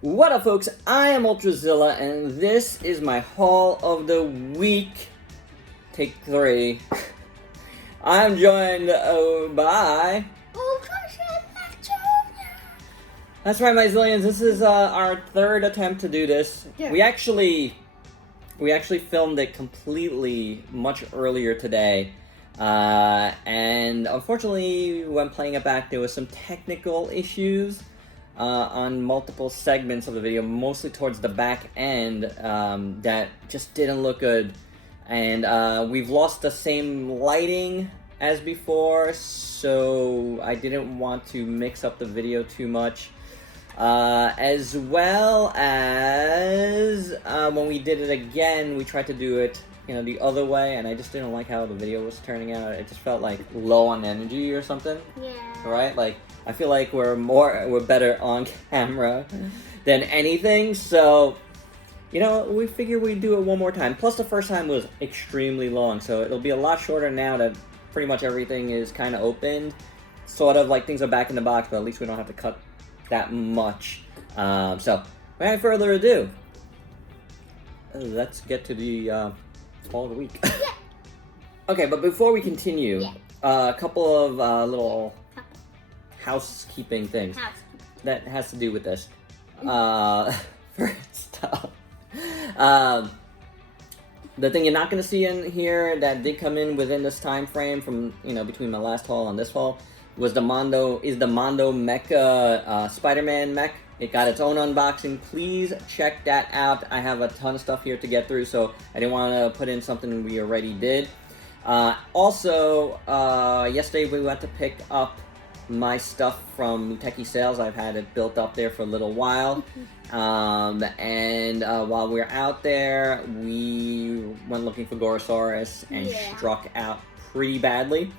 What up, folks? I am Ultrazilla, and this is my haul of the week. Take 3. I'm joined by... That's right, my zillions. This is our third attempt to do this. Yeah. We actually filmed it completely much earlier today. And unfortunately, when playing it back, there was some technical issues on multiple segments of the video, mostly towards the back end, that just didn't look good. And we've lost the same lighting as before, so I didn't want to mix up the video too much. As well as when we did it again, we tried to do it, the other way, and I just didn't like how the video was turning out. It just felt like low on energy or something. Yeah. Right? Like, I feel like we're better on camera than anything, so, we figured we'd do it one more time. Plus, the first time was extremely long, so it'll be a lot shorter now that pretty much everything is kind of opened. Sort of like things are back in the box, but at least we don't have to cut that much. So, without further ado, let's get to the haul of the week. Yeah. Okay, but before we continue, a couple of little housekeeping things that has to do with this. First off, the thing you're not going to see in here that did come in within this time frame from between my last haul and this haul was the Mondo Mecha Spider-Man mech. It got its own unboxing. Please check that out. I have a ton of stuff here to get through, so I didn't want to put in something we already did. Also, yesterday we went to pick up my stuff from Techie Sales. I've had it built up there for a little while. And while we were out there, we went looking for Gorosaurus and struck out pretty badly.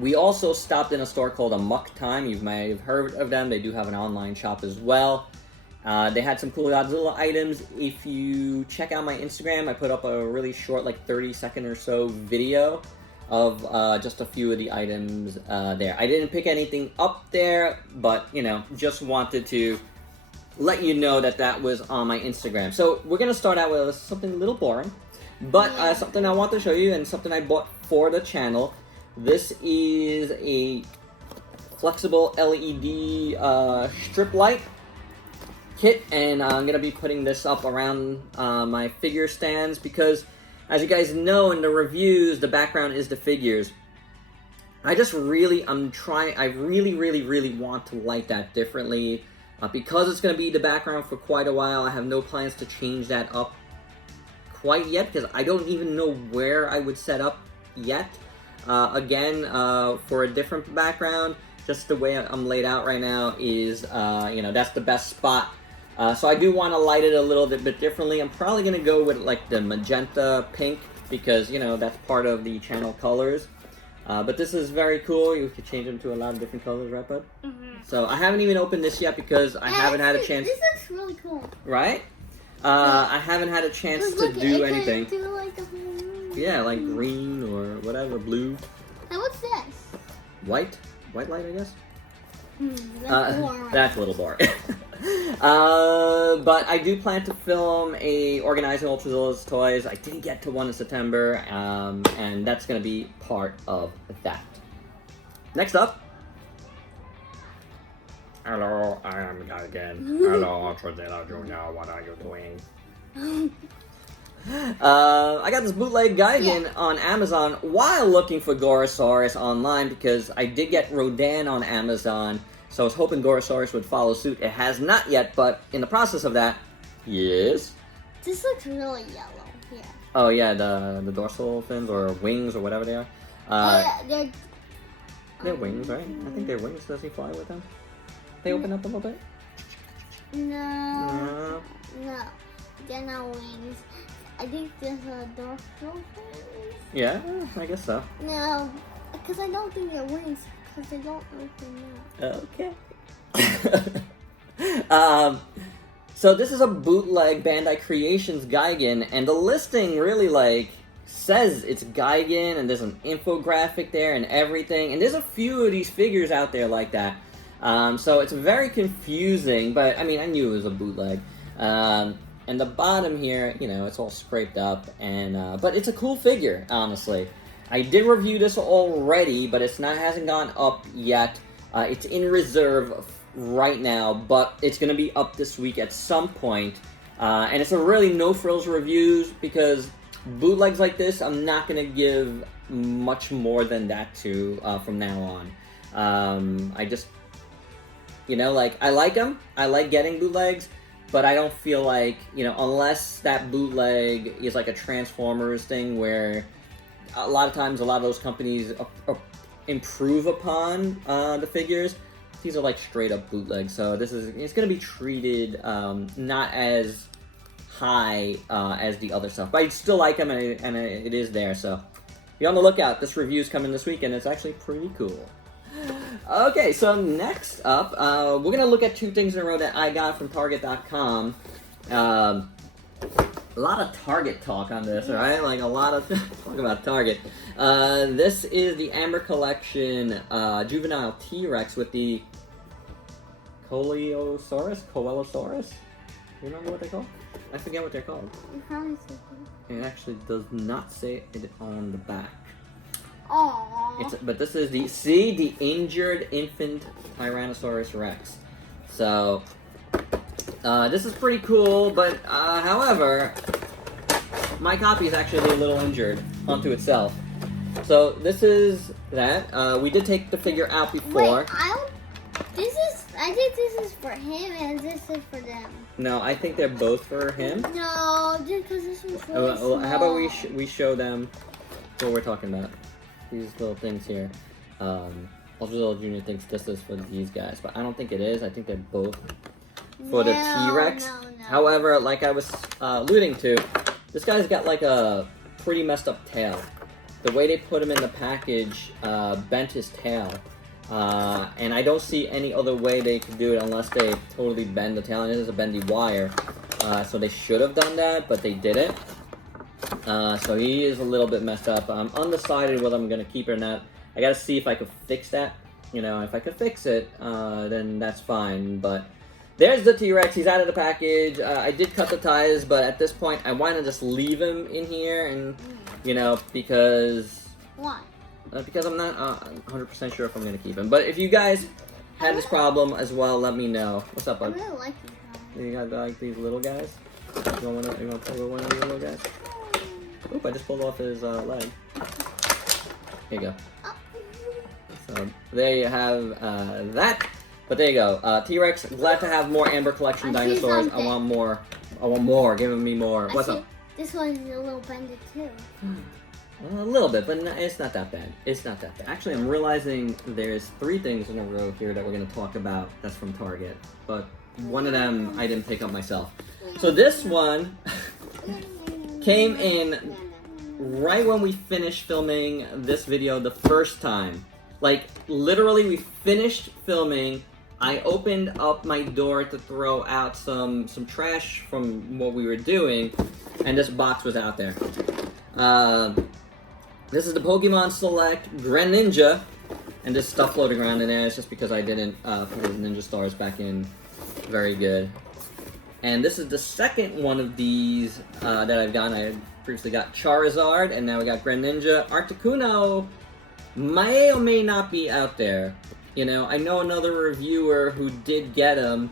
We also stopped in a store called Amok Time. You may have heard of them. They do have an online shop as well. They had some cool Godzilla items. If you check out my Instagram, I put up a really short, like 30-second or so video of just a few of the items there. I didn't pick anything up there, but, just wanted to let you know that was on my Instagram. So we're going to start out with something a little boring, but something I want to show you and something I bought for the channel. This is a flexible LED strip light kit, and I'm going to be putting this up around my figure stands because, as you guys know in the reviews, the background is the figures. I really want to light that differently. Because it's going to be the background for quite a while, I have no plans to change that up quite yet because I don't even know where I would set up yet. Again, for a different background, just the way I'm laid out right now is, that's the best spot. So I do want to light it a little bit differently. I'm probably going to go with, like, the magenta pink because, that's part of the channel colors. But this is very cool. You can change them to a lot of different colors, right, bud? Mm-hmm. So I haven't even opened this yet because I haven't had a chance. This looks really cool. Right? I haven't had a chance to do anything. Yeah, like green or whatever, blue. And what's this? White? White light, I guess? That's that's a little boring. But I do plan to film a Organizing Ultrazilla's Toys. I didn't get to one in September, and that's going to be part of that. Next up. Hello, I am Gigan. Hello, Ultrazilla Jr., what are you doing? I got this Bootleg Gigan on Amazon while looking for Gorosaurus online because I did get Rodan on Amazon, so I was hoping Gorosaurus would follow suit. It has not yet, but in the process of that, yes. This looks really yellow. Yeah. Oh yeah, the dorsal fins or wings or whatever they are. They're wings, right? I think they're wings. Does he fly with them? They open up a little bit. No, they're not wings. I think there's a dorsal fins. Yeah, I guess so. No, because I don't think they're wings, because they don't open up. Okay. So this is a bootleg Bandai Creations Gigan, and the listing really, says it's Gigan, and there's an infographic there and everything, and there's a few of these figures out there like that. So it's very confusing, but I mean, I knew it was a bootleg. And the bottom here, you know, it's all scraped up, and but it's a cool figure, honestly. I did review this already, but hasn't gone up yet. It's in reserve right now, but it's going to be up this week at some point. And it's a really no-frills reviews, because bootlegs like this, I'm not going to give much more than that to from now on. I just, you know, like, I like them. I like getting bootlegs, but I don't feel like, you know, unless that bootleg is like a Transformers thing where a lot of times a lot of those companies improve upon the figures. These are like straight up bootlegs, so it's going to be treated not as high as the other stuff, but I still like them, and it is there. So be on the lookout. This review's coming this week, and it's actually pretty cool. Okay, so next up, we're gonna look at 2 things in a row that I got from Target.com. A lot of Target talk on this, right? Like a lot of talk about Target. This is the Amber Collection Juvenile T-Rex with the Coelosaurus? You remember what they're called? I forget what they're called. It actually does not say it on the back. Aww. But this is the injured infant Tyrannosaurus Rex. So, this is pretty cool, but, however, my copy is actually a little injured onto itself. So, this is that. We did take the figure out before. Wait, I think this is for him and this is for them. No, I think they're both for him. No, just because this one's really small. How about we show them what we're talking about? These little things here. Ultrazilla Jr. thinks this is for these guys, but I don't think it is. I think they're both for the T-Rex. No. However, like I was alluding to, this guy's got like a pretty messed up tail. The way they put him in the package bent his tail. And I don't see any other way they could do it unless they totally bend the tail. And this is a bendy wire. So they should have done that, but they didn't. So he is a little bit messed up. I'm undecided whether I'm going to keep it or not. I got to see if I could fix that. You know, if I could fix it, then that's fine. But there's the T-Rex. He's out of the package. I did cut the ties, but at this point, I want to just leave him in here. And, you know, because... Why? Because I'm not 100% sure if I'm going to keep him. But if you guys had this problem as well, let me know. What's up, bud? I really like these guys. You guys like these little guys? You want to play with one of these little guys? Oop, I just pulled off his leg. Here you go. So there you have that. But there you go. T-Rex, glad to have more Amber Collection dinosaurs. I want more. I want more. Give me more. What's up? This one's a little bended too. A little bit, but it's not that bad. It's not that bad. Actually, I'm realizing there's 3 things in a row here that we're going to talk about that's from Target. But one of them I didn't pick up myself. So this one came in right when we finished filming this video the first time. Like, literally, we finished filming. I opened up my door to throw out some trash from what we were doing, and this box was out there. This is the Pokemon Select Greninja, and this stuff floating around in there is just because I didn't put his Ninja Stars back in. Very good. And this is the second one of these that I've gotten. I previously got Charizard, and now we got Greninja. Articuno may or may not be out there. You know, I know another reviewer who did get him,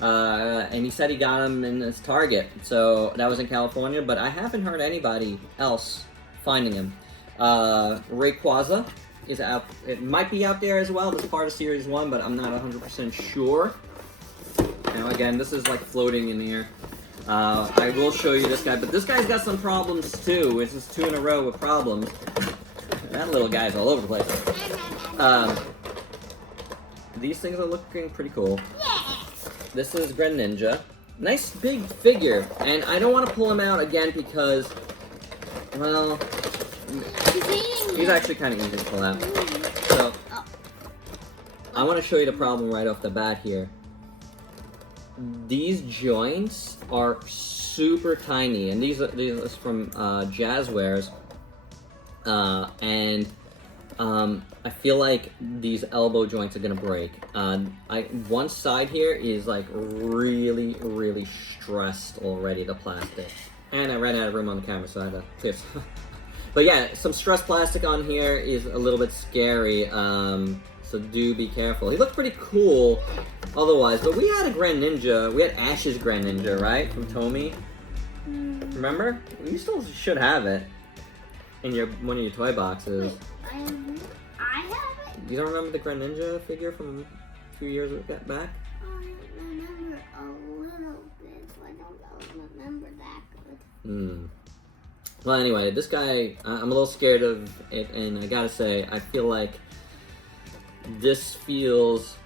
and he said he got him in his Target. So that was in California, but I haven't heard anybody else finding him. Rayquaza is out. It might be out there as well. This is part of Series 1, but I'm not 100% sure. Now, again, this is like floating in the air. I will show you this guy, but this guy's got some problems too. It's just 2 in a row with problems. That little guy's all over the place. These things are looking pretty cool. This is Greninja. Nice big figure, and I don't want to pull him out again because, well, he's actually kind of easy to pull out. So, I want to show you the problem right off the bat here. These joints are super tiny, and these are from Jazzwares, and I feel like these elbow joints are gonna break. One side here is like really, really stressed already, the plastic. And I ran out of room on the camera, so I had to fix. But yeah, some stressed plastic on here is a little bit scary, so do be careful. He looked pretty cool otherwise, but we had a Greninja, we had Ash's Greninja, right? From Tomy. Remember? You still should have it in one of your toy boxes. Wait, I have it? You don't remember the Greninja figure from a few years back? I remember a little bit, but I don't remember that good. Well, anyway, this guy, I'm a little scared of it, and I gotta say, I feel like this feels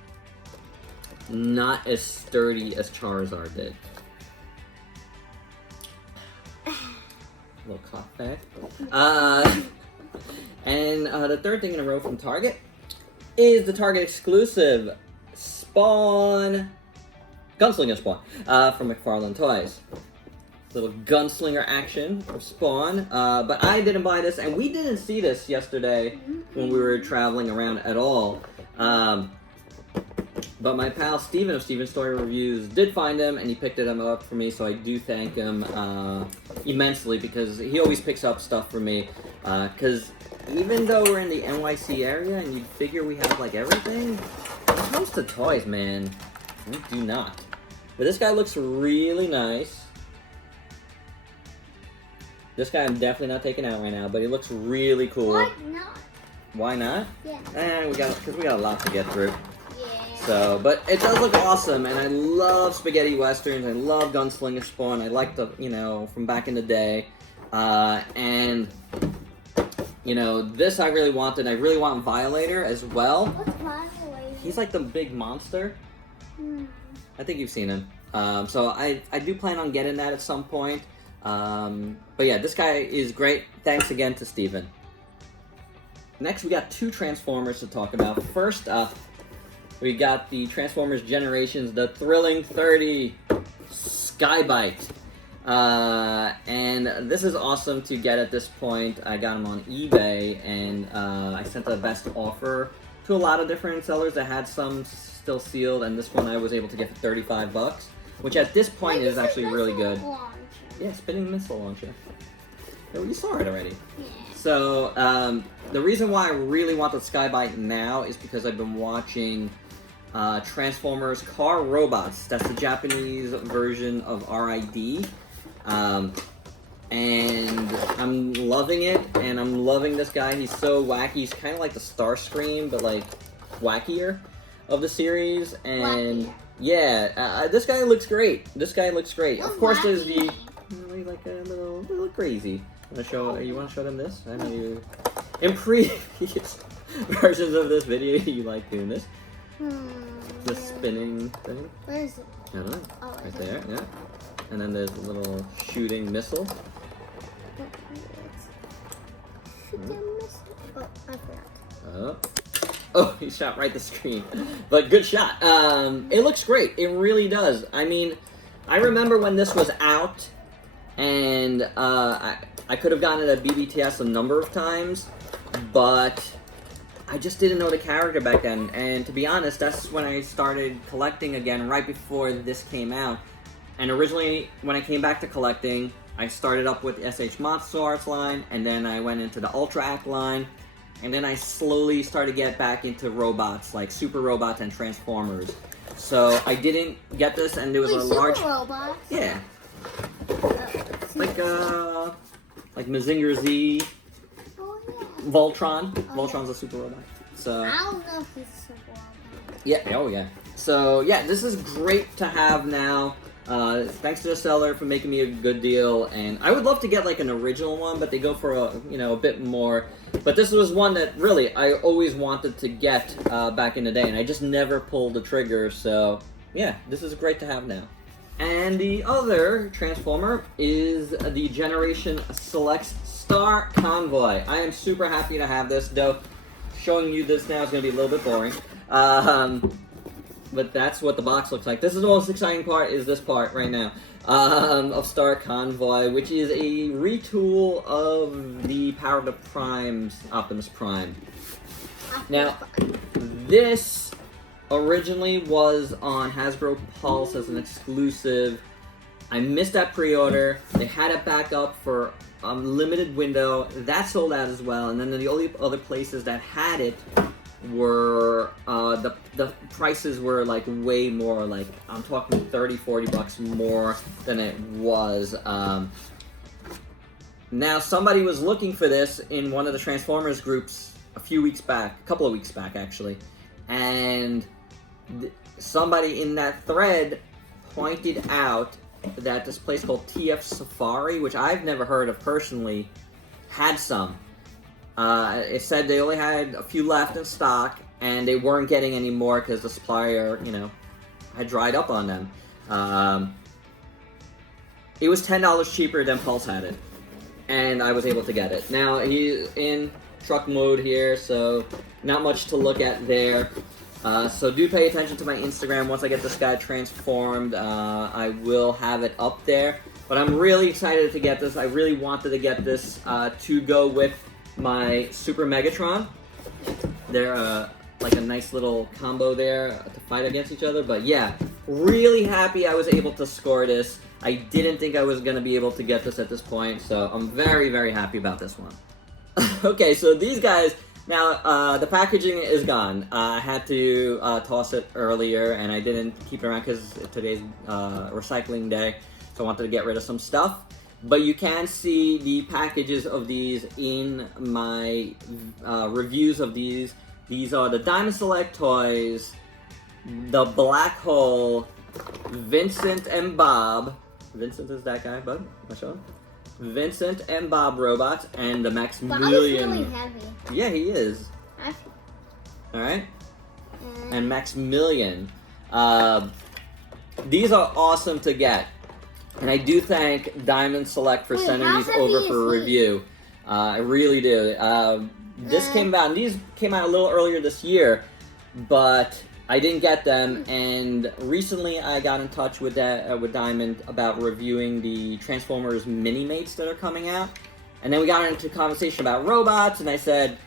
not as sturdy as Charizard did. A little cough back. And the third thing in a row from Target is the Target exclusive Spawn, Gunslinger Spawn, from McFarlane Toys. Little gunslinger action of Spawn, but I didn't buy this, and we didn't see this yesterday when we were traveling around at all. But my pal Steven of Steven's Story Reviews did find him, and he picked him up for me, so I do thank him immensely, because he always picks up stuff for me. Because even though we're in the NYC area, and you'd figure we have like everything, when it comes to toys, man, we do not. But this guy looks really nice. This guy I'm definitely not taking out right now, but he looks really cool. Why not? Why not? Yeah. Because we got a lot to get through. Yeah. So, but it does look awesome, and I love spaghetti westerns. I love Gunslinger Spawn. I like the, from back in the day. And, this I really wanted. I really want Violator as well. What's Violator? He's like the big monster. I think you've seen him. So I do plan on getting that at some point. But yeah, this guy is great. Thanks again to Steven. Next, we got two Transformers to talk about. First up, we got the Transformers Generations, the Thrilling 30 Skybite. And this is awesome to get at this point. I got them on eBay, and I sent the best offer to a lot of different sellers that had some still sealed, and this one I was able to get for $35, which at this point is actually really good. Yeah, spinning missile launcher. You saw it already. Yeah. So, the reason why I really want the Skybite now is because I've been watching Transformers Car Robots. That's the Japanese version of RID. And I'm loving it, and I'm loving this guy. He's so wacky. He's kind of like the Starscream, but like wackier of the series. And yeah, this guy looks great. Of course, there's the like a little crazy. You want to show them this? I know you in previous versions of this video you like doing this. The spinning thing. Where is it? I don't know. Oh, right there, yeah. And then there's a little shooting missile. Shooting missile? Oh, I forgot. Oh, he shot right the screen. But good shot. It looks great. It really does. I mean, I remember when this was out, and I could have gotten it at BBTS a number of times, but I just didn't know the character back then. And to be honest, that's when I started collecting again, right before this came out. And originally, when I came back to collecting, I started up with the SH Monster Arts line, and then I went into the Ultra Act line, and then I slowly started to get back into robots, like Super Robots and Transformers. So I didn't get this, and there was a large... Super Robots? Yeah. Like Mazinger Z, Voltron. Voltron's a super robot. So I don't know if he's a super robot. Yeah, oh yeah. So yeah, this is great to have now. Thanks to the seller for making me a good deal, and I would love to get like an original one, but they go for a bit more. But this was one that really I always wanted to get back in the day, and I just never pulled the trigger. So yeah, this is great to have now. And the other Transformer is the Generation Selects Star Convoy. I am super happy to have this, though showing you this now is going to be a little bit boring. But that's what the box looks like. This is the most exciting part, is this part right now, of Star Convoy, which is a retool of the Power of the Prime's Optimus Prime. Now, this originally was on Hasbro Pulse as an exclusive. I missed that pre-order. They had it back up for a limited window. That sold out as well. And then the only other places that had it were the prices were like way more, like I'm talking 30-40 bucks more than it was. Now somebody was looking for this in one of the Transformers groups a couple of weeks back actually, and somebody in that thread pointed out that this place called TF Safari, which I've never heard of personally, had some. It said they only had a few left in stock, and they weren't getting any more because the supplier, had dried up on them. It was $10 cheaper than Pulse had it, and I was able to get it. Now, he's in truck mode here, so not much to look at there. So do pay attention to my Instagram. Once I get this guy transformed, I will have it up there. But I'm really excited to get this. I really wanted to get this to go with my Super Megatron. They're like a nice little combo there to fight against each other. But yeah, really happy I was able to score this. I didn't think I was going to be able to get this at this point, so I'm very, very happy about this one. Okay, so these guys, now the packaging is gone. I had to toss it earlier, and I didn't keep it around because today's recycling day, so I wanted to get rid of some stuff. But you can see the packages of these in my reviews of these. These are the Diamond Select toys, the Black Hole, Vincent and Bob. Vincent is that guy, bud? I'll show him. Vincent and Bob robots, and the Maximilian. Bob is really heavy. Yeah, he is. Alright? And Maximilian. These are awesome to get. And I do thank Diamond Select for sending these over for review. I really do. These came out a little earlier this year, but I didn't get them. And recently I got in touch with Diamond about reviewing the Transformers mini-mates that are coming out. And then we got into a conversation about robots, and I said,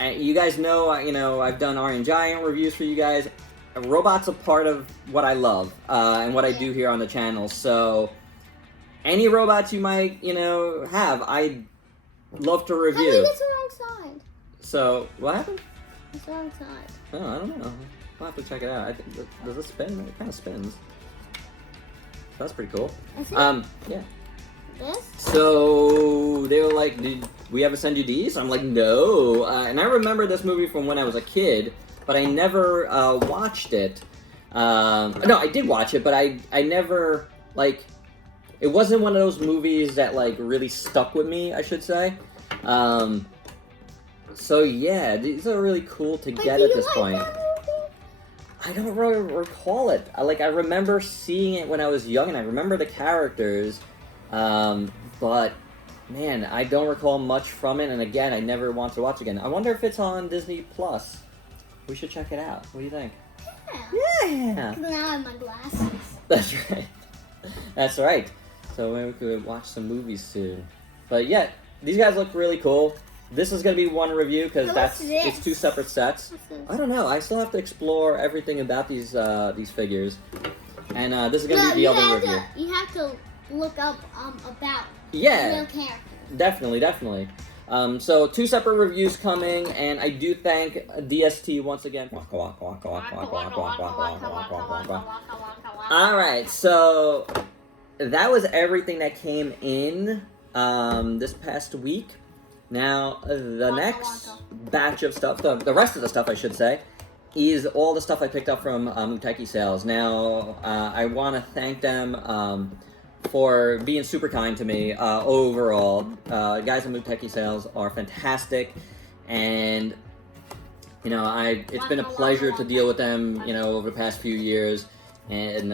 you guys know, I've done Iron Giant reviews for you guys. Robots are part of what I love and what I do here on the channel. So any robots you might, have, I'd love to review. I think it's the wrong side. So what happened? It's the wrong side. Oh, I don't know. I'll have to check it out. I think, does it spin? It kind of spins. That's pretty cool. Yeah. This? So they were like, "Did we ever send you these?" I'm like, "No." And I remember this movie from when I was a kid, but I never watched it. No, I did watch it, but I never, like, it wasn't one of those movies that, like, really stuck with me, I should say. So yeah, these are really cool to get at this point. I don't really recall it. I remember seeing it when I was young, and I remember the characters, but man, I don't recall much from it, and again, I never want to watch it again. I wonder if it's on Disney Plus. We should check it out. What do you think? Yeah! Because now I have my glasses. That's right. That's right. So maybe we could watch some movies soon. But yeah, these guys look really cool. This is going to be one review because it's two separate sets. I don't know. I still have to explore everything about these figures. And this is going to be the other review. You have to look up about real characters. Definitely. So two separate reviews coming, and I do thank DST once again. Alright, so that was everything that came in this past week. Now, the next batch of stuff, the rest of the stuff I should say, is all the stuff I picked up from Muteki Sales. Now, I want to thank them for being super kind to me overall. Guys at Muteki Sales are fantastic, and it's been a pleasure to deal with them, over the past few years, and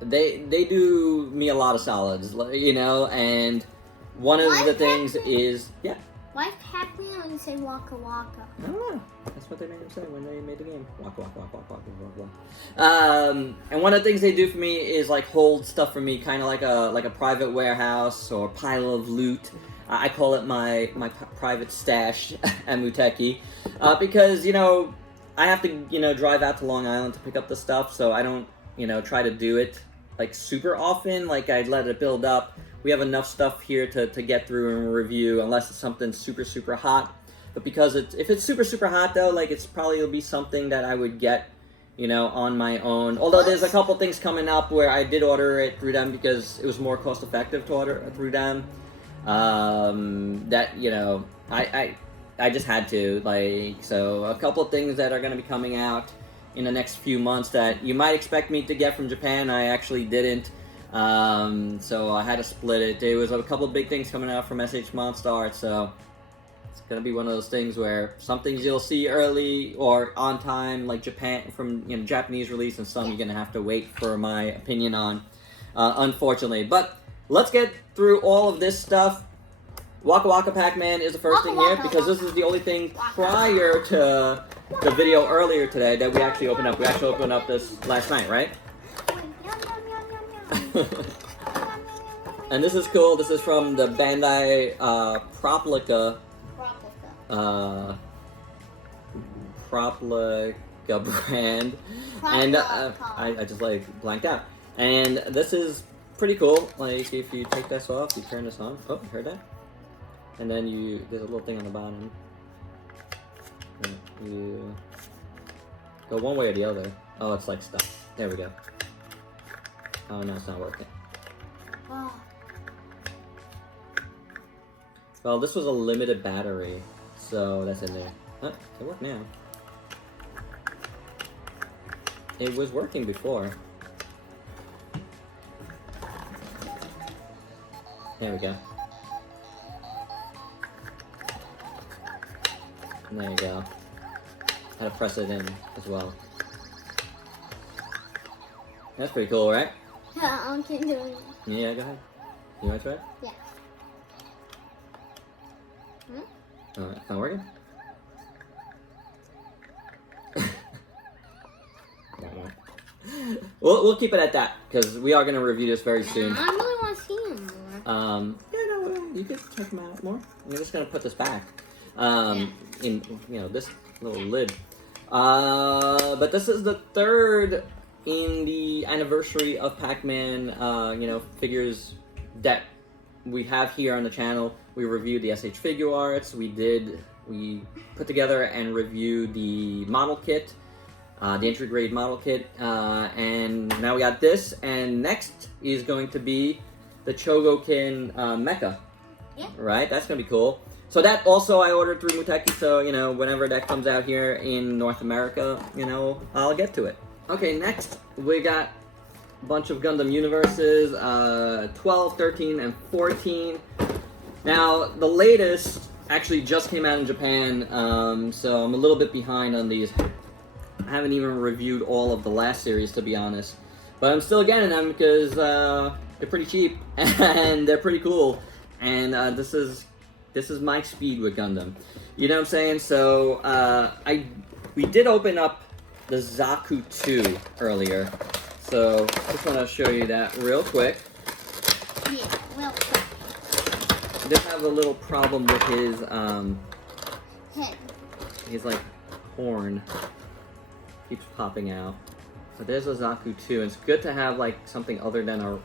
they do me a lot of solids, and one of the things is Why Pac-Man when you say Waka Waka? I don't know. That's what they made him say when they made the game. Waka waka waka waka waka waka. And one of the things they do for me is like hold stuff for me, kind of like a private warehouse or pile of loot. I call it my private stash at Muteki, because, you know, I have to, you know, drive out to Long Island to pick up the stuff, so I don't, you know, try to do it, like, super often. Like, I let it build up. We have enough stuff here to get through and review, unless it's something super, super hot. But because if it's super, super hot, though, like, it'll be something that I would get, you know, on my own. Although there's a couple things coming up where I did order it through them because it was more cost effective to order through them. That, you know, I just had to, like, so a couple of things that are going to be coming out in the next few months that you might expect me to get from Japan, I actually didn't. So I had to split it. There was a couple of big things coming out from SH Monstar, so it's gonna be one of those things where some things you'll see early or on time, like Japan, from, you know, Japanese release, and some you're gonna have to wait for my opinion on, unfortunately. But let's get through all of this stuff. Waka Waka Pac-Man is the first thing here, because this is the only thing prior to the video earlier today that we actually opened up. We actually opened up this last night, right? And this is cool. This is from the Bandai Proplica brand, and I just like blanked out. And this is pretty cool. Like, if you take this off, you turn this on. Oh, you heard that? And then there's a little thing on the bottom. And you go one way or the other. Oh, it's like stuck. There we go. Oh no, it's not working. Oh. Well, this was a limited battery, so that's in there. Huh? It worked now. It was working before. There we go. And there you go. Had to press it in as well. That's pretty cool, right? Yeah, I can do it. Yeah, go ahead. You want to try it? Yeah. Alright, it's not working? We'll keep it at that, because we are going to review this very soon. I really want to see him more. Yeah, no, you can check them out more. I'm just going to put this back. In, you know, this little lid. But this is the third in the anniversary of Pac-Man, you know, figures that we have here on the channel. We reviewed the SH Figure Arts. We put together and reviewed the model kit, the entry grade model kit, and now we got this. And next is going to be the Chogokin Mecha. Yeah. Right? That's gonna be cool. So that also I ordered through Muteki. So, you know, whenever that comes out here in North America, you know, I'll get to it. Okay, next we got a bunch of Gundam Universes, 12, 13, and 14. Now, the latest actually just came out in Japan, so I'm a little bit behind on these. I haven't even reviewed all of the last series, to be honest. But I'm still getting them because they're pretty cheap and they're pretty cool. And this is my speed with Gundam. You know what I'm saying? So we did open up the Zaku 2 earlier. So I just want to show you that real quick. Yeah, real quick. I did have a little problem with his Head. His like horn keeps popping out. So there's a Zaku 2. And it's good to have like something other than a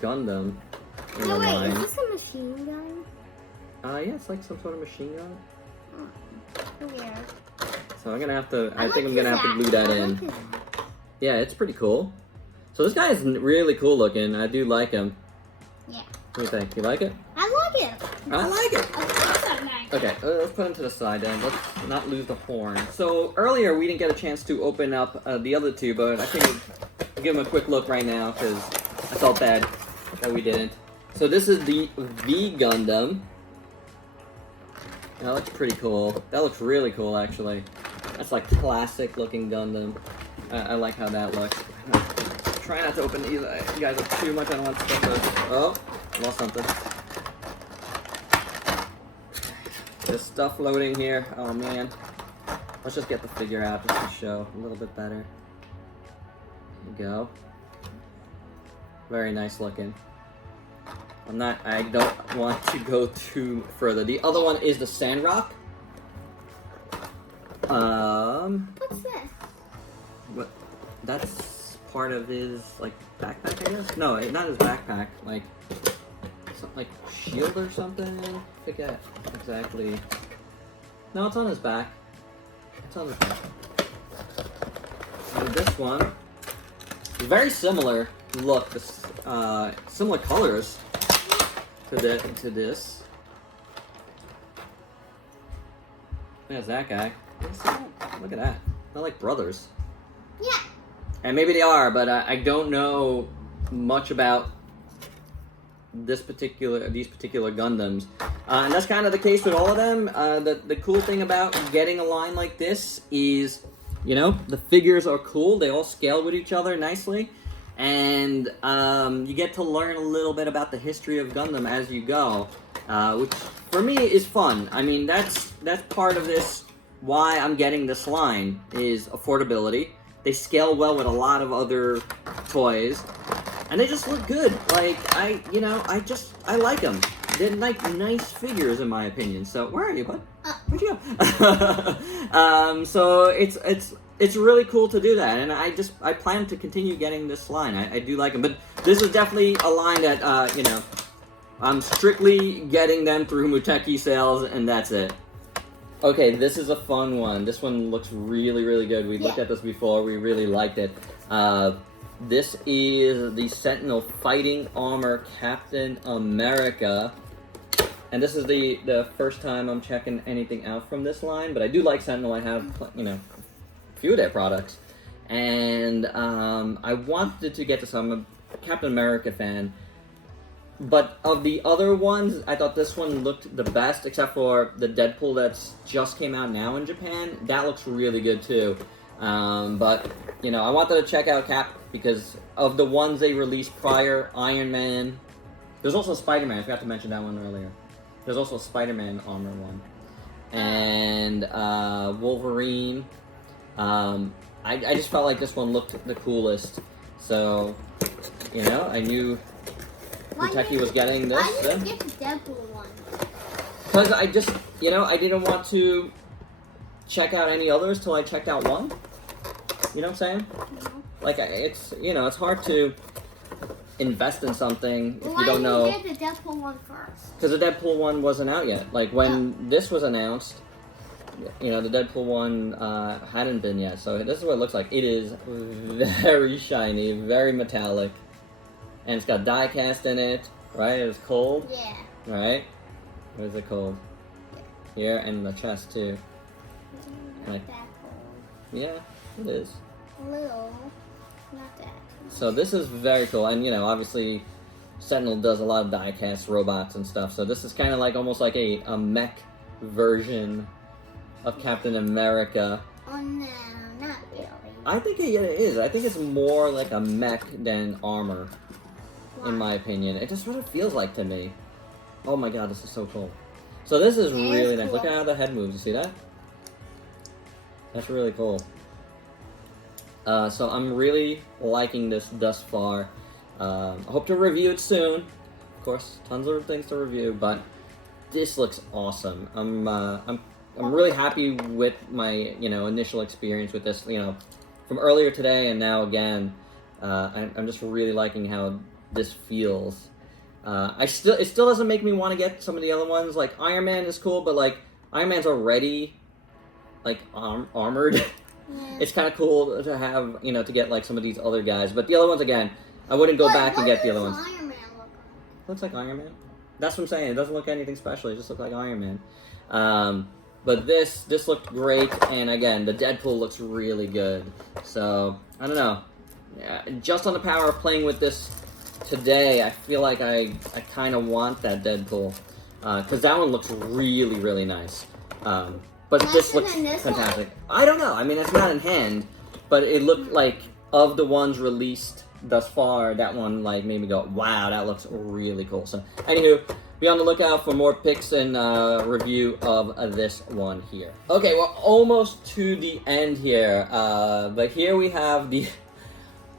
Gundam in the No, wait, line. is this a machine gun? Yeah, it's like some sort of machine gun. Oh, weird. So I'm gonna have to. I like think I'm gonna have to glue that I in. like his Yeah, it's pretty cool. So this guy is really cool looking. I do like him. Yeah. What do you think? You like it? I like it. I like it. Of course I like it. Okay, let's put him to the side then. Let's not lose the horn. So earlier we didn't get a chance to open up the other two, but I figured I'd give him a quick look right now because I felt bad that we didn't. So this is the V Gundam. That looks pretty cool. That looks really cool, actually. That's like classic looking Gundam. I like how that looks. Try not to open these guys up too much. I don't want stuff to... Oh, lost something. There's stuff loading here. Oh man. Let's just get the figure out just to show a little bit better. There we go. Very nice looking. I don't want to go too further. The other one is the Sandrock. What's this? What? That's part of his like backpack, I guess. No, not his backpack. Like something like shield or something. I forget exactly. No, it's on his back. It's on his back. And this one is very similar look, similar colors to this. There's that guy. Look at that. They're like brothers. Yeah. And maybe they are, but I don't know much about these particular Gundams. And that's kind of the case with all of them. The cool thing about getting a line like this is, you know, the figures are cool. They all scale with each other nicely. And you get to learn a little bit about the history of Gundam as you go, which for me is fun. I mean, that's part of this. Why I'm getting this line is affordability. They scale well with a lot of other toys, and they just look good. Like I like them. They're like nice figures in my opinion. So where are you, bud? Where'd you go? So it's really cool to do that, and I plan to continue getting this line. I do like them, but this is definitely a line that I'm strictly getting them through Muteki sales, and that's it. Okay, this is a fun one. This one looks really, really good. We looked at this before. We really liked it. This is the Sentinel Fighting Armor Captain America. And this is the first time I'm checking anything out from this line. But I do like Sentinel. I have, a few of their products. And I wanted to get this. I'm a Captain America fan. But of the other ones, I thought this one looked the best, except for the Deadpool that's just came out now in Japan. That looks really good too. But, I wanted to check out Cap because of the ones they released prior, Iron Man. There's also Spider-Man. I forgot to mention that one earlier. There's also a Spider-Man armor one. And Wolverine. I just felt like this one looked the coolest. So, I knew Muteki was getting this. Why did you get the Deadpool one? Because I just, I didn't want to check out any others till I checked out one. You know what I'm saying? No. Like, it's hard to invest in something if you don't know. Why did you get the Deadpool one first? Because the Deadpool one wasn't out yet. Like, when this was announced, the Deadpool one hadn't been yet. So this is what it looks like. It is very shiny, very metallic. And it's got die cast in it, right? It's cold. Yeah. Right? Where's it cold? Here and the chest too. Not that cold. Yeah, it is. A little. Not that. So this is very cool, and obviously, Sentinel does a lot of die cast robots and stuff. So this is kind of like almost like a mech version of Captain America. Oh no, not really. I think it is. I think it's more like a mech than armor. In my opinion. It's just what it feels like to me. Oh my god, this is so cool. So this is really nice. Look at how the head moves. You see that? That's really cool. So I'm really liking this thus far. I hope to review it soon. Of course, tons of things to review, but this looks awesome. I'm really happy with my initial experience with this. From earlier today and now again. I'm just really liking how this feels. It still doesn't make me want to get some of the other ones. Like Iron Man is cool, but like Iron Man's already like armored. Yeah. It's kind of cool to have to get like some of these other guys. But the other ones again, I wouldn't go back and get the other ones. Iron Man look? Looks like Iron Man. That's what I'm saying. It doesn't look anything special. It just looks like Iron Man. But this looked great, and again, the Deadpool looks really good. So I don't know. Just on the power of playing with this today, I feel like I kind of want that Deadpool. Because that one looks really, really nice. But this looks fantastic. I don't know. I mean, it's not in hand. But it looked like, of the ones released thus far, that one like made me go, wow, that looks really cool. So, anywho, be on the lookout for more pics and review of this one here. Okay, we're almost to the end here. But here we have the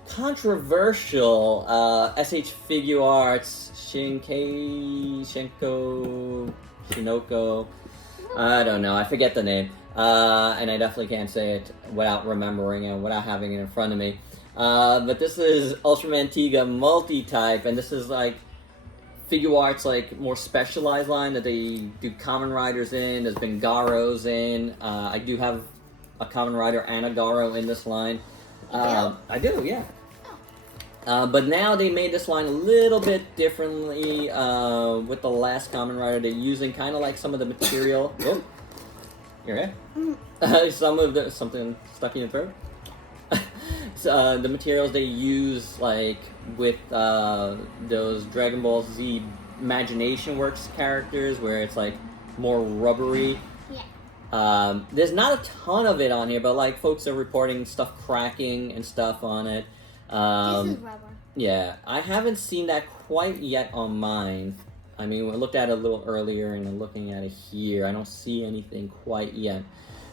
controversial SH Figure Arts Shinoko. I don't know. I forget the name. And I definitely can't say it without remembering it, without having it in front of me. But this is Ultraman Tiga multi-type, and this is like figure arts, like more specialized line that they do Kamen Riders in. There's been Garos in. I do have a Kamen Rider and a Garo in this line. I do, yeah. But now they made this line a little bit differently with the last Kamen Rider. They're using kind of like some of the material. Oh, you're here. Something stuck in your throat. So, the materials they use, like with those Dragon Ball Z Imagination Works characters, where it's like more rubbery. Yeah. There's not a ton of it on here, but like folks are reporting stuff cracking and stuff on it. This is rubber. Yeah, I haven't seen that quite yet on mine. I mean, we looked at it a little earlier, and I'm looking at it here. I don't see anything quite yet.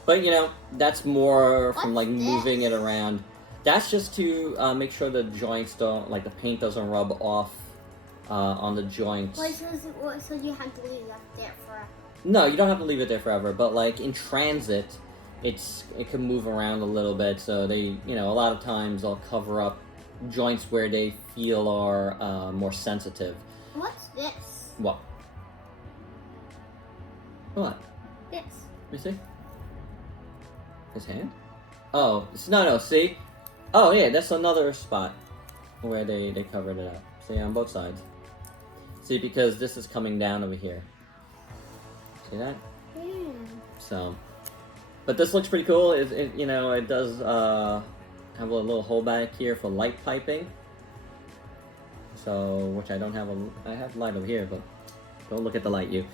But, you know, that's more from, like, moving it around. That's just to make sure the joints don't, like, the paint doesn't rub off on the joints. Wait, so you have to leave that there forever? No, you don't have to leave it there forever. But, like, in transit, it can move around a little bit. So they, you know, a lot of times they'll cover up joints where they feel are more sensitive. What's this? What? What? This. Let me see. His hand? Oh, no, see? Oh, yeah, that's another spot where they covered it up. See, on both sides. See, because this is coming down over here. See that? Yeah. So, but this looks pretty cool. You know, it does have a little hole back here for light piping. So, which I don't have I have light over here, but don't look at the light, you.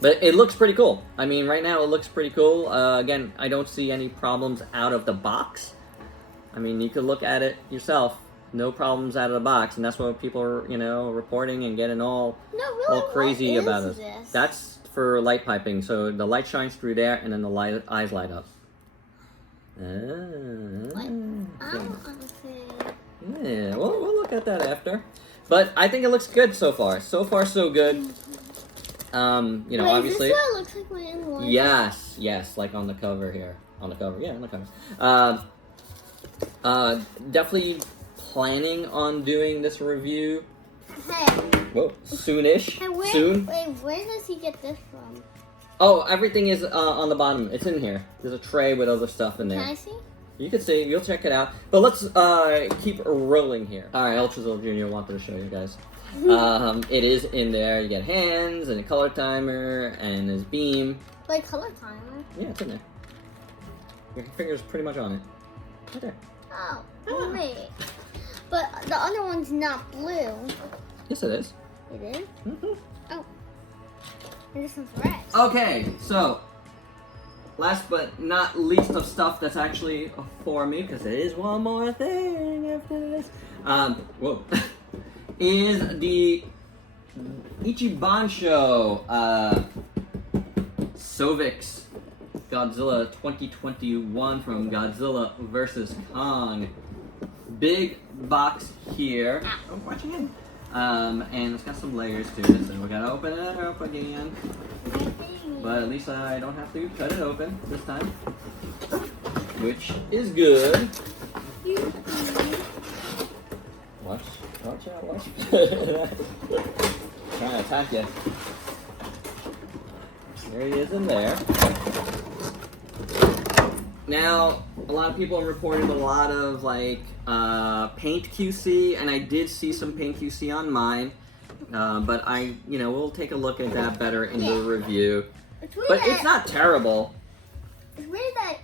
But it looks pretty cool. I mean, right now it looks pretty cool. Again, I don't see any problems out of the box. I mean, you could look at it yourself. No problems out of the box, and that's what people are, you know, reporting and getting all crazy about it. That's for light piping. So the light shines through there, and then the eyes light up. Yeah, we'll look at that after. But I think it looks good so far. So far, so good. You know, wait, obviously. Is this what it looks like when it was? Yes, like on the cover here. On the cover, yeah, on the cover. Definitely planning on doing this review. Hey. Whoa, soonish. Hey, soon. Wait, where does he get this from? Oh, everything is on the bottom. It's in here. There's a tray with other stuff in there. Can I see? You can see. You'll check it out. But let's keep rolling here. All right, Ultrazilla Jr. wanted to show you guys. It is in there. You get hands and a color timer and his beam. Like color timer? Yeah, it's in there. Your finger's pretty much on it. Right there. Oh, wait. But the other one's not blue. Yes, it is. It is? Mm-hmm. Oh. And this one's red. Okay, so last but not least of stuff that's actually for me, because there is one more thing after this. Whoa. Is the Ichiban show, Sovix Godzilla 2021 from Godzilla vs. Kong. Big box here. Oh, watch again. And it's got some layers to it, so we gotta open it up again. But at least I don't have to cut it open this time, which is good. Watch out, trying to attack you. There he is in there. Now, a lot of people reported a lot of like paint QC, and I did see some paint QC on mine. But we'll take a look at that better in the review. But it's not terrible. It's weird that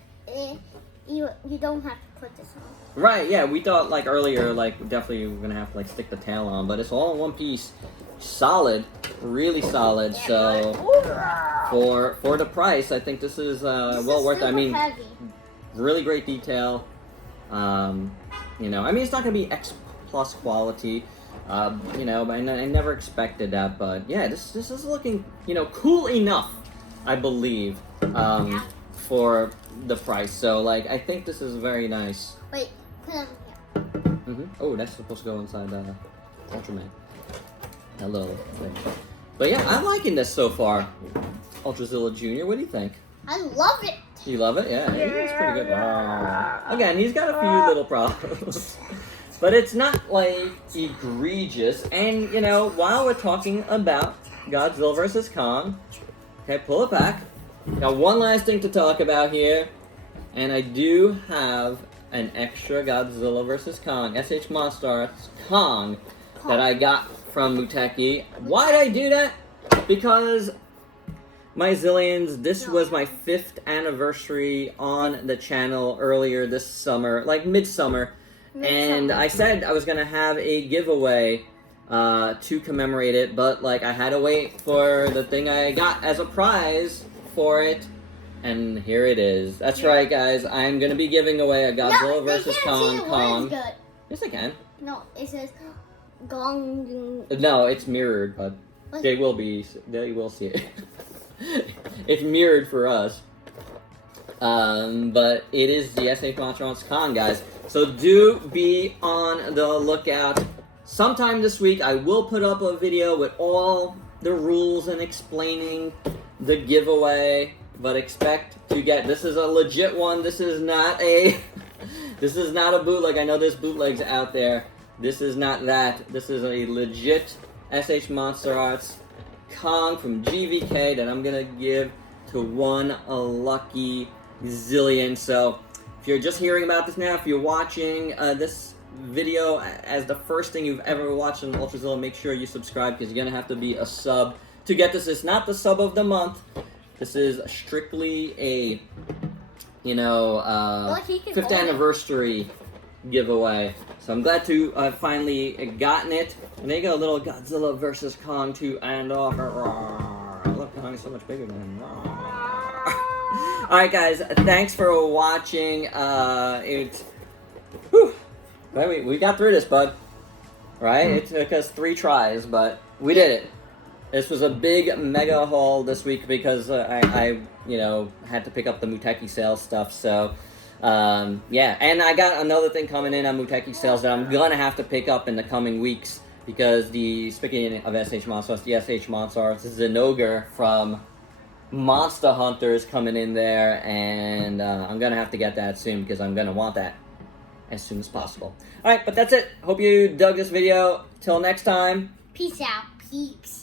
you don't have to put this on. Right, yeah, we thought like earlier, like definitely we're gonna have to like stick the tail on, but it's all in one piece. Solid, really solid. So for the price, I think this is well worth it. I mean, heavy. Really great detail. I mean it's not gonna be X plus quality. But I never expected that. But yeah, this is looking cool enough, I believe, for the price. So like I think this is very nice. Wait, put it here. Oh, that's supposed to go inside Ultraman. Hello. But yeah, I'm liking this so far. Ultrazilla Jr., what do you think? I love it. You love it? Yeah, he's pretty good. Again, he's got a few little problems. But it's not, like, egregious. And, you know, while we're talking about Godzilla vs. Kong, okay, pull it back. Got one last thing to talk about here. And I do have an extra Godzilla vs. Kong, SH Monster Arts Kong, that I got from Muteki. Why'd I do that? Because, my Zillions, this was my 5th anniversary on the channel earlier this summer, like midsummer. And I said I was going to have a giveaway to commemorate it, but like I had to wait for the thing I got as a prize for it. And here it is. That's right, guys. I'm going to be giving away a Godzilla vs. Kong. Yes, I can. No, it says Gong. No, it's mirrored, but they will see it. It's mirrored for us. But it is the SH Monster Arts Kong, guys. So do be on the lookout. Sometime this week, I will put up a video with all the rules and explaining the giveaway. But expect to get, this is a legit one. This is not a bootleg. I know there's bootlegs out there. This is not that. This is a legit SH Monster Arts Kong from GVK that I'm gonna give to one lucky zillion. So if you're just hearing about this now, if you're watching this video as the first thing you've ever watched on Ultrazilla, make sure you subscribe because you're gonna have to be a sub to get this. It's not the sub of the month. This is strictly a, you know, 5th anniversary giveaway. So I'm glad to have finally gotten it. And there you go, little Godzilla vs. Kong 2 and off. Look, Kong is so much bigger than him. Alright guys, thanks for watching. We got through this, bud. Right? It took us 3 tries, but we did it. This was a big mega haul this week because I you know, had to pick up the Muteki sales stuff. So, yeah. And I got another thing coming in on Muteki sales that I'm going to have to pick up in the coming weeks because speaking of SH Monster Arts, the SH Monster Arts Zinogre from Monster Hunters coming in there. And I'm going to have to get that soon because I'm going to want that as soon as possible. Alright, but that's it. Hope you dug this video. Till next time. Peace out, peeps.